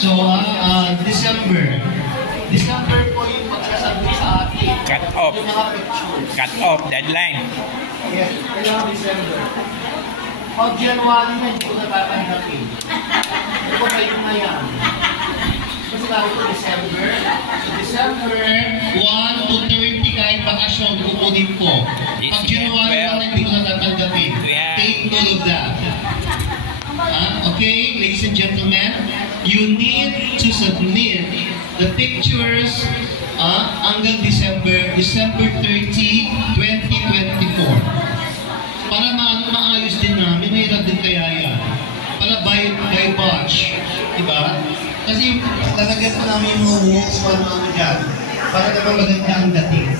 So, December. December po yung magsasabi sa atin. Cut off. Yung mga pictures. Cut off, deadline. Yes, kailangan December. Pag January na, hindi ko natatanggapin. Ano ba kayo na yan? Kasi sabi ko December. So, December 1 to 30 kahit bakasyon, kukunin ko. Pag January na, hindi ko natatanggapin. Take note of that. Okay, ladies and gentlemen, you need to submit the pictures hanggang December 30, 2024. Para maayos din namin, mahirap din kaya yan. Para by batch, diba? Kasi lalagyan po namin yung mga walls mga dyan. Para naman maganda ang dating.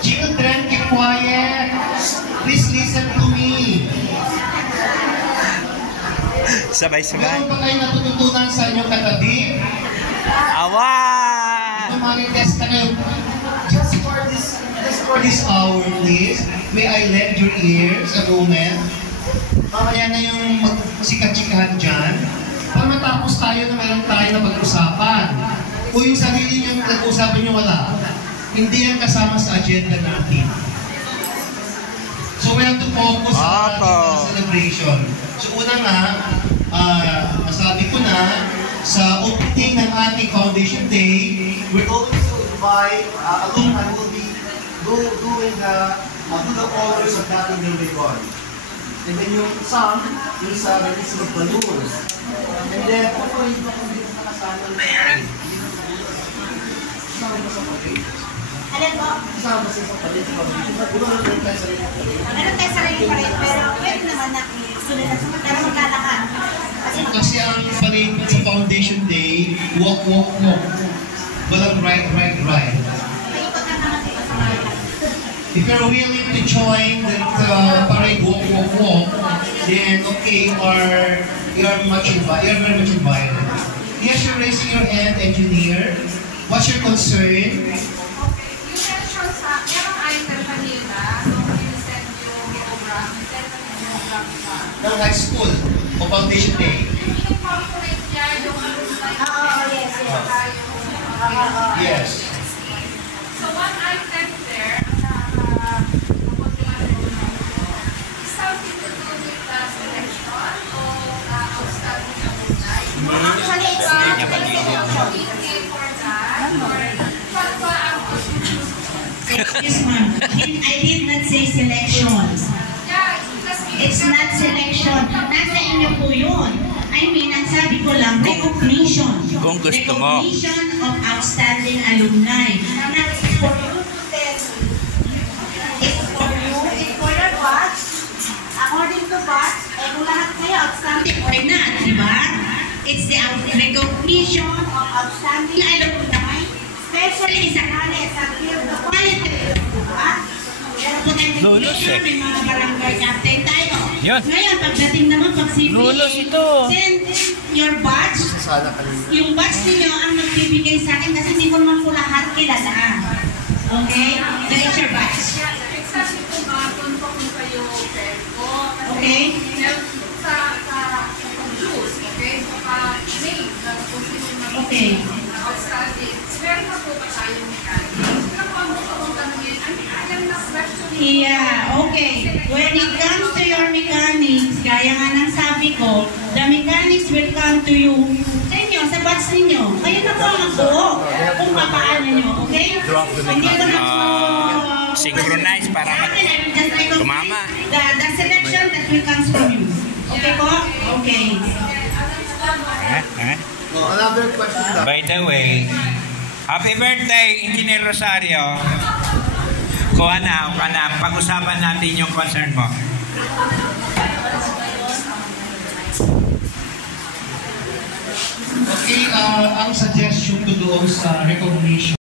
Children, keep quiet. Please listen to me. Sabay-sabay. Meron pa kayo natututunan sa inyong katabi? Awan! Marites na kayo. Just for this hour, please. May I lend your ears a moment? Mamaya na yung magsikat-chikahan dyan. Para matapos tayo na meron tayo na pag-usapan. Kung yung sarili nyo nag-usapan nyo wala, hindi yan kasama sa agenda natin. So we have to focus sa celebration. So una nga, nasabi ko na, sa opening ng ating Foundation Day, we're going to invite alumni who will be doing the honors of that in the record. And then yung song, yung sa release of balloons. And then, hopefully, hindi ko nakasama ng Mary. Kasama sa pag-ibig. Alam po? Kasama sa pag-ibig. Di ba meron tayo sarili pa rin? Meron tayo sarili pa rin, pero pwede naman na sunod na sunod, pero maglalakad. Kasi ang parade sa Foundation Day, walk, walk, walk. Walang ride, ride, ride. Paikot na naman dito sa mga. If you're willing to join the parade walk, walk, walk, then okay, you're very much invited. Yes, you're raising your hand, engineer. What's your concern? Yung mention sa, merong item kanina, nung in-send yung program, Ng high school o Foundation Day? in-incorporate niya yung alumni. Yes, yes. Yes. So one item there, is something to do with the selection o outstanding alumni. Actually, it's not. For that, or what ba ang Yes, ma'am. I did not say selection. yeah, kasi It's not selection. Nasa inyo po yun. I mean, ang sabi ko lang, recognition. Kung gusto mo. Recognition of outstanding alumni. Now, it's for you to tell me. It's for you. It's for your batch. According to batch, kung lahat kayo outstanding Why not, di ba? It's the recognition of outstanding alumni. especially sa college, sa field of Quality. diba? Lulos eh. May mga barangay captain tayo. Yun. Ngayon, pagdating naman pag CPA, Lulos ito. send your batch. Yung batch ninyo ang nagbibigay sa akin kasi hindi ko naman po lahat kilala. Okay? So it's your batch. Sabi ko nga, kung kayo pero Okay? sa juice, okay? Name na kung sino yung Okay. outstanding. Meron na po ba tayong mechanics? Pero kung ano po kung tanongin, alam na question Yeah, okay. When it comes to your mechanics, gaya nga ng sabi ko, the mechanics will come to you sa inyo, sa batch ninyo. Kayo na po ang magbuo kung papaano nyo, okay? Hindi ko na po... Synchronize para tumama. The selection that will comes from you. Okay po? Okay. Another question lang. By the way, happy birthday, Engineer Rosario. Kuha na, pag-usapan natin yung concern mo. Okay, ang suggestion ko doon sa recognition